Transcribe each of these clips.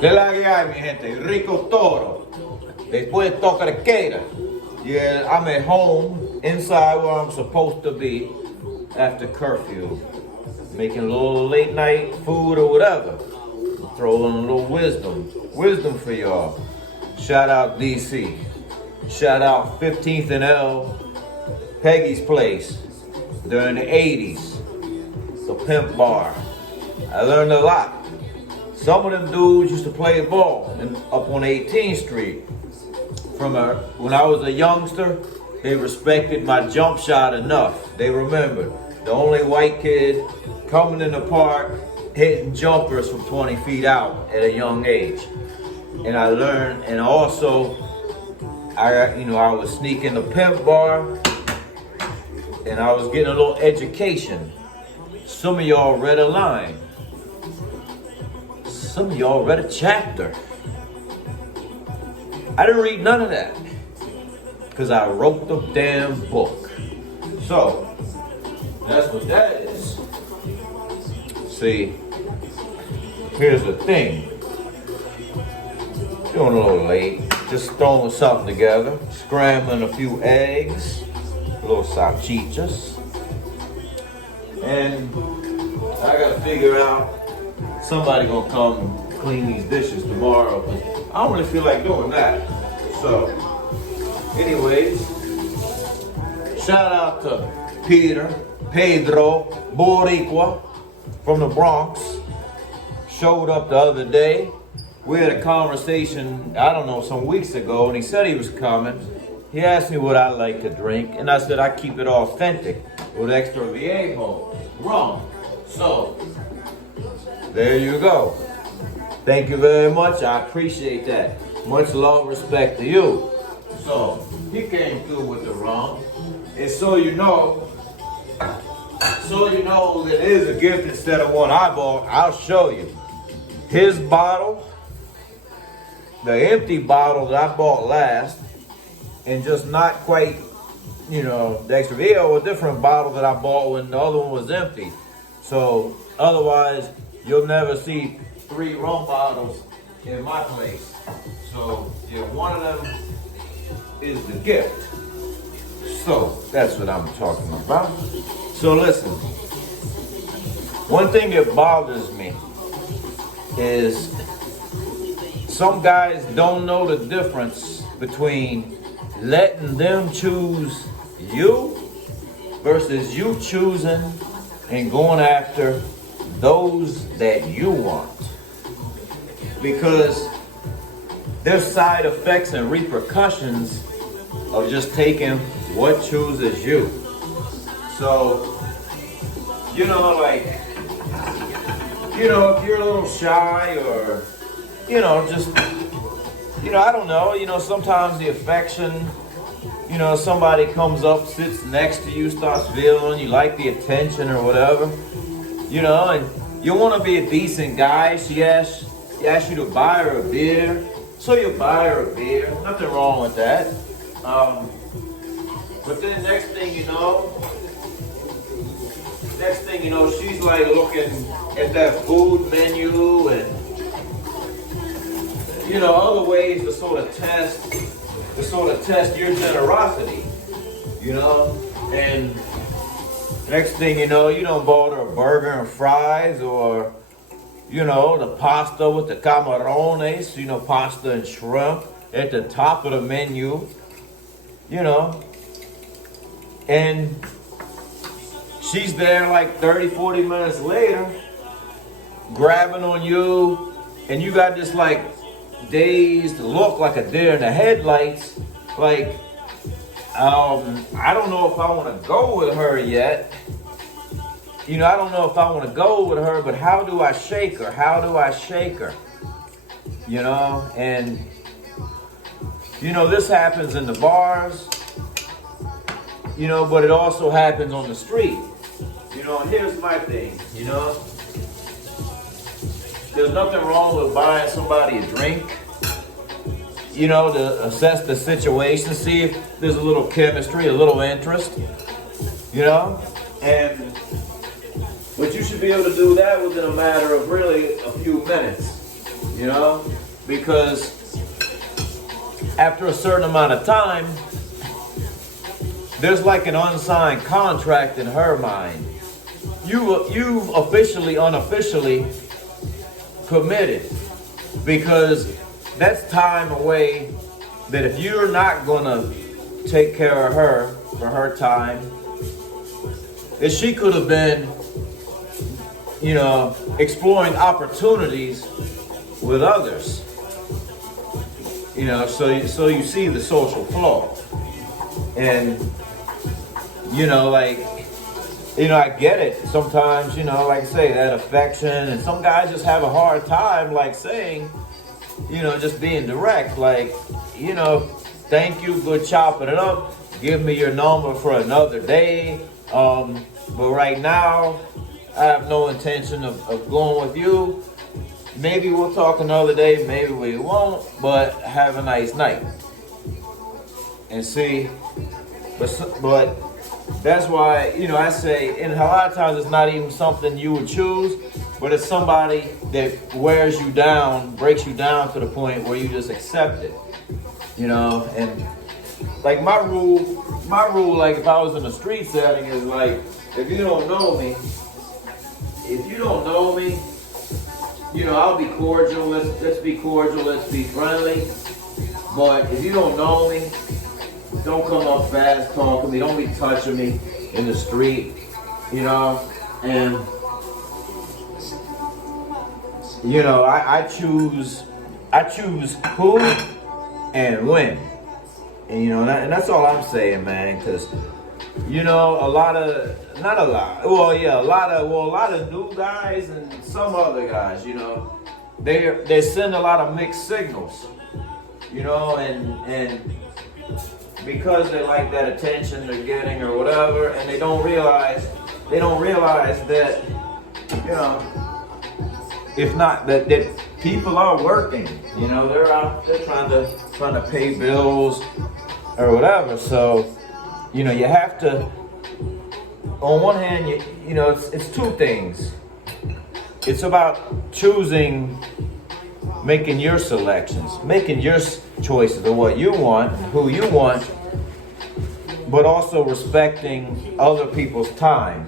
¿Qué la que hay, mi gente? Rico.t.toro. Después toca de queda. Yeah, I'm at home, inside where I'm supposed to be after curfew. Making a little late night food or whatever. Throwing a little wisdom for y'all. Shout out DC. Shout out 15th and L, Peggy's Place during the 80s. The Pimp Bar. I learned a lot. Some of them dudes used to play ball up on 18th Street. When I was a youngster, they respected my jump shot enough. They remembered the only white kid coming in the park hitting jumpers from 20 feet out at a young age. And I learned, and also, I was sneaking the Pimp Bar, and I was getting a little education. Some of y'all read a line. Some of y'all read a chapter. I didn't read none of that because I wrote the damn book. So, that's what that is. See, here's the thing. Doing a little late, just throwing something together, scrambling a few eggs, a little salchichas, and I gotta figure out somebody gonna come clean these dishes tomorrow. I don't really feel like doing that. So, anyways, shout out to Pedro Boricua from the Bronx. Showed up the other day. We had a conversation, I don't know, some weeks ago, and he said he was coming. He asked me what I like to drink, and I said I keep it authentic with extra viejo rum. So, there you go. Thank you very much. I appreciate that. Much love, respect to you. So, he came through with the rum. And so you know that it is a gift instead of one I bought. I'll show you. His bottle, the empty bottle that I bought last, and just not quite, the extra viejo, a different bottle that I bought when the other one was empty. So, otherwise, you'll never see 3 rum bottles in my place. So, yeah, one of them is the gift. So, that's what I'm talking about. So, listen. One thing that bothers me is some guys don't know the difference between letting them choose you versus you choosing and going after those that you want. Because there's side effects and repercussions of just taking what chooses you. So, if you're a little shy or, I don't know, sometimes the affection, somebody comes up, sits next to you, starts feeling, you like the attention or whatever, and you want to be a decent guy. She asks you to buy her a beer, so you buy her a beer. Nothing wrong with that. But then next thing you know, she's like looking at that food menu and other ways to sort of test your generosity, and next thing you know, you done bought her a burger and fries, or the pasta with the camarones, pasta and shrimp at the top of the menu, and she's there like 30, 40 minutes later, grabbing on you, and you got this like dazed look like a deer in the headlights, like, I don't know if I want to go with her yet. I don't know if I want to go with her, but how do I shake her? And, this happens in the bars, but it also happens on the street. And here's my thing, there's nothing wrong with buying somebody a drink, to assess the situation, see if there's a little chemistry, a little interest, but you should be able to do that within a matter of really a few minutes. you know, because after a certain amount of time, there's like an unsigned contract in her mind. You've officially, unofficially committed, because that's time away that if you're not gonna take care of her for her time, that she could have been, you know, exploring opportunities with others. You know, so you see the social flaw. And, you know, like, you know, I get it. Sometimes, you know, like I say, that affection, and some guys just have a hard time, like, saying, you know, just being direct, like, you know, thank you, good chopping it up, give me your number for another day, but right now, I have no intention of going with you. Maybe we'll talk another day, maybe we won't, but have a nice night. And see, but that's why, you know, I say, and a lot of times it's not even something you would choose, but it's somebody that wears you down, breaks you down to the point where you just accept it, you know. And like my rule, like if I was in a street setting, is like, if you don't know me, you know, I'll be cordial. Let's be cordial. Let's be friendly. But if you don't know me, don't come up fast talking to me. Don't be touching me in the street, you know. And you know, I choose who and when, and you know, and that's all I'm saying, man. Because you know, a lot of new guys and some other guys, you know, they send a lot of mixed signals, you know, and because they like that attention they're getting or whatever, and they don't realize that, you know, if not that people are working, you know, they're trying to pay bills or whatever. So, you know, you have to, on one hand, you know, it's two things. It's about choosing, making your selections, making your choices of what you want, who you want, but also respecting other people's time,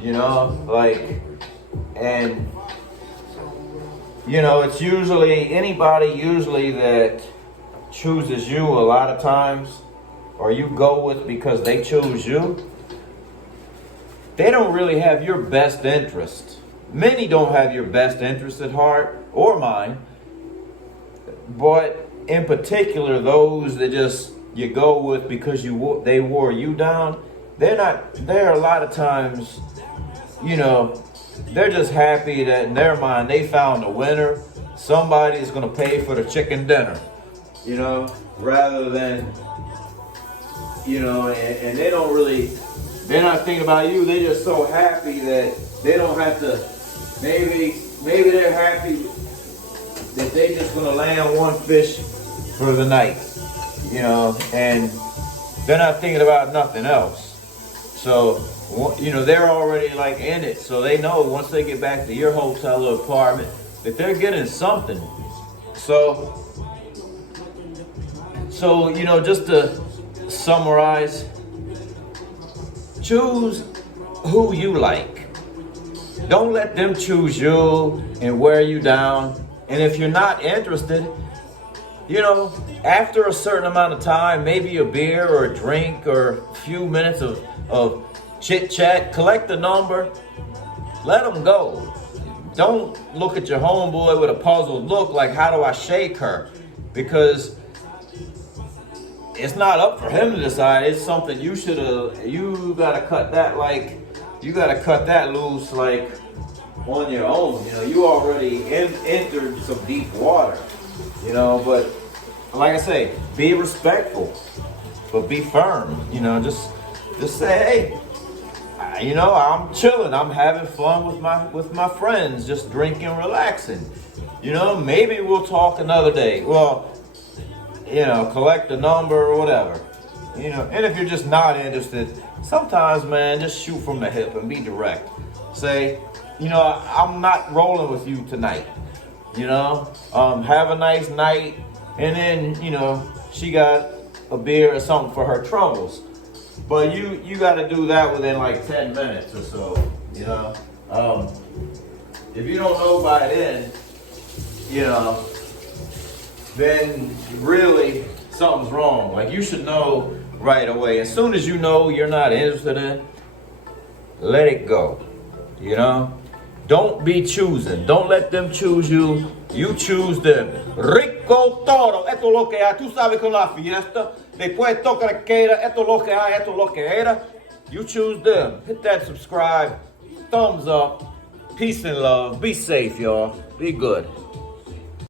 you know, like, and, you know, it's anybody that chooses you a lot of times, or you go with because they chose you, they don't really have your best interest. Many don't have your best interest at heart, or mine, but in particular, those that just you go with because they wore you down, they're a lot of times, you know, they're just happy that in their mind they found a winner. Somebody is going to pay for the chicken dinner, you know, rather than, you know, and they're not thinking about you. They're just so happy that they don't have to, maybe they're happy that they just gonna land one fish for the night, you know, and they're not thinking about nothing else. So, you know, they're already like in it. So they know once they get back to your hotel or apartment that they're getting something. So, you know, just to summarize, choose who you like. Don't let them choose you and wear you down. And if you're not interested, you know, after a certain amount of time, maybe a beer or a drink or a few minutes of chit chat, collect the number, let them go. Don't look at your homeboy with a puzzled look like, how do I shake her? Because it's not up for him to decide. It's something you gotta cut that loose, like, on your own. You know, you already entered some deep water, you know, but like I say, be respectful, but be firm, you know, just say, hey, you know, I'm chilling, I'm having fun with my friends, just drinking, relaxing, you know, maybe we'll talk another day. Well, you know, collect the number or whatever, you know. And if you're just not interested, sometimes, man, just shoot from the hip and be direct. Say, you know, I'm not rolling with you tonight. you know, have a nice night, and then, you know, she got a beer or something for her troubles. But you got to do that within like 10 minutes or so, you know. If you don't know by then, you know, then really something's wrong. Like, you should know right away. As soon as you know you're not interested in, let it go, you know. Don't be choosing. Don't let them choose you. You choose them. Rico Toro. Esto es lo que hay. Tú sabes con la fiesta. Después toca queda. Esto es lo que hay. Esto es lo que era. You choose them. Hit that subscribe. Thumbs up. Peace and love. Be safe, y'all. Be good.